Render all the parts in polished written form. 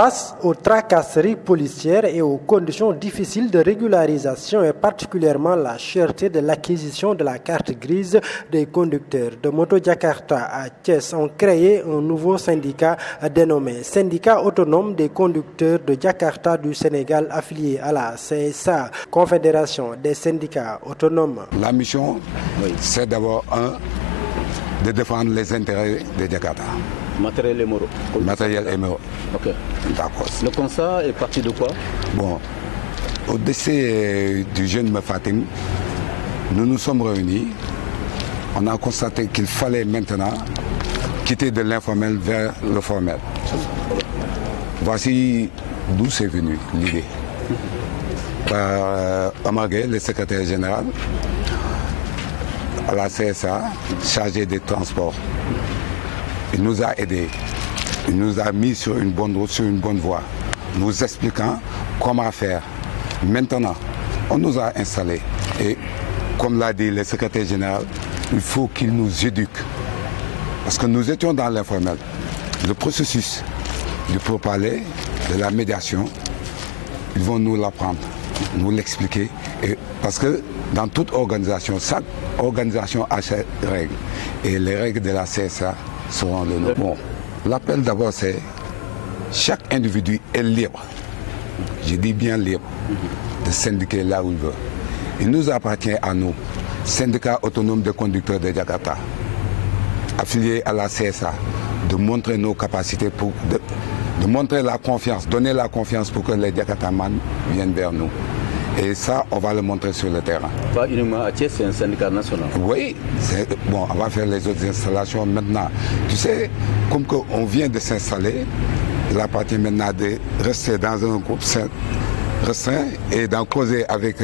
Face aux tracasseries policières et aux conditions difficiles de régularisation et particulièrement la cherté de l'acquisition de la carte grise des conducteurs de moto Jakarta à Thiès ont créé un nouveau syndicat dénommé Syndicat autonome des conducteurs de Jakarta du Sénégal affilié à la CSA, Confédération des syndicats autonomes. La mission, c'est d'abord de défendre les intérêts de Jakarta. Matériel et moraux. Matériel et moraux. Ok. D'accord. Le constat est parti de quoi? Bon, au décès du jeune Mefatim, nous nous sommes réunis. On a constaté qu'il fallait maintenant quitter de l'informel vers le formel. Voici d'où c'est venu l'idée. Par Omar Gueye, le secrétaire général à la CSA, chargé des transports. Il nous a aidés, il nous a mis sur une bonne route, sur une bonne voie, nous expliquant comment faire. Maintenant, on nous a installés et, comme l'a dit le secrétaire général, il faut qu'il nous éduque. Parce que nous étions dans l'informel. Le processus du pourparler, de la médiation, ils vont nous l'apprendre, nous l'expliquer. Parce que dans toute organisation, chaque organisation a ses règles. Et les règles de la CSA seront les nôtres. Bon, l'appel d'abord c'est chaque individu est libre, je dis bien libre, de syndiquer là où il veut. Il nous appartient à nous, syndicat autonome des conducteurs de Jakarta, affiliés à la CSA, de montrer nos capacités, de montrer la confiance, donner la confiance pour que les Jakartamans viennent vers nous. Et ça, on va le montrer sur le terrain. Pas uniquement à Thiès, c'est un syndicat national. Oui, bon, on va faire les autres installations maintenant. Tu sais, comme on vient de s'installer, il appartient maintenant de rester dans un groupe restreint et d'en causer avec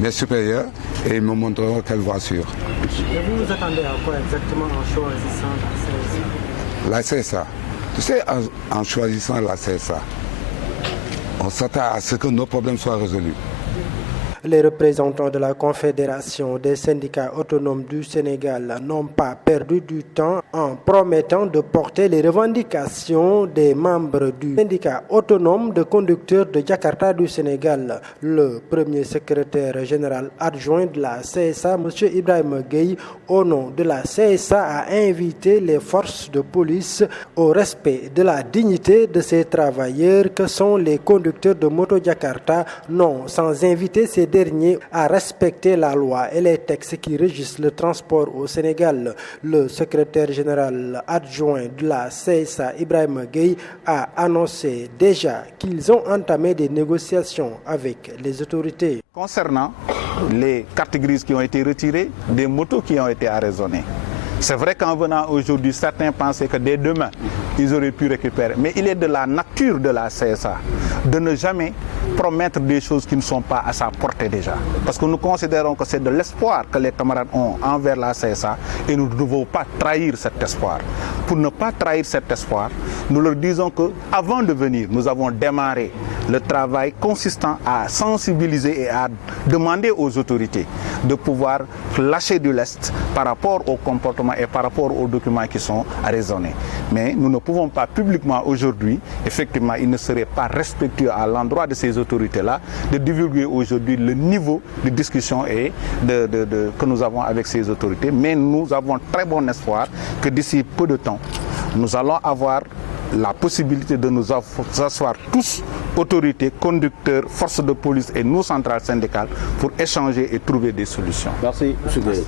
mes supérieurs et ils me montreront quelle voie suivre. Et vous vous attendez à quoi exactement en choisissant la CSA? La CSA. Tu sais, en choisissant la CSA, on s'attend à ce que nos problèmes soient résolus. Les représentants de la Confédération des syndicats autonomes du Sénégal n'ont pas perdu du temps en promettant de porter les revendications des membres du syndicat autonome de conducteurs de Jakarta du Sénégal. Le premier secrétaire général adjoint de la CSA, M. Ibrahim Gueye, au nom de la CSA, a invité les forces de police au respect de la dignité de ces travailleurs que sont les conducteurs de moto Jakarta, non sans inviter ces derniers à respecter la loi et les textes qui régissent le transport au Sénégal. Le secrétaire général adjoint de la CSA, Ibrahim Gueye, a annoncé déjà qu'ils ont entamé des négociations avec les autorités. Concernant les cartes grises qui ont été retirées, des motos qui ont été arraisonnées. C'est vrai qu'en venant aujourd'hui, certains pensaient que dès demain, ils auraient pu récupérer. Mais il est de la nature de la CSA de ne jamais promettre des choses qui ne sont pas à sa portée déjà. Parce que nous considérons que c'est de l'espoir que les camarades ont envers la CSA et nous ne devons pas trahir cet espoir. Pour ne pas trahir cet espoir, nous leur disons qu'avant de venir, nous avons démarré le travail consistant à sensibiliser et à demander aux autorités de pouvoir lâcher du lest par rapport au comportement et par rapport aux documents qui sont raisonnés. Mais nous ne pouvons pas publiquement aujourd'hui, effectivement, il ne serait pas respectueux à l'endroit de ces autorités-là de divulguer aujourd'hui le niveau de discussion et que nous avons avec ces autorités. Mais nous avons très bon espoir que d'ici peu de temps, nous allons avoir la possibilité de nous asseoir tous, autorités, conducteurs, forces de police et nos centrales syndicales pour échanger et trouver des solutions. Merci, M. Gueye.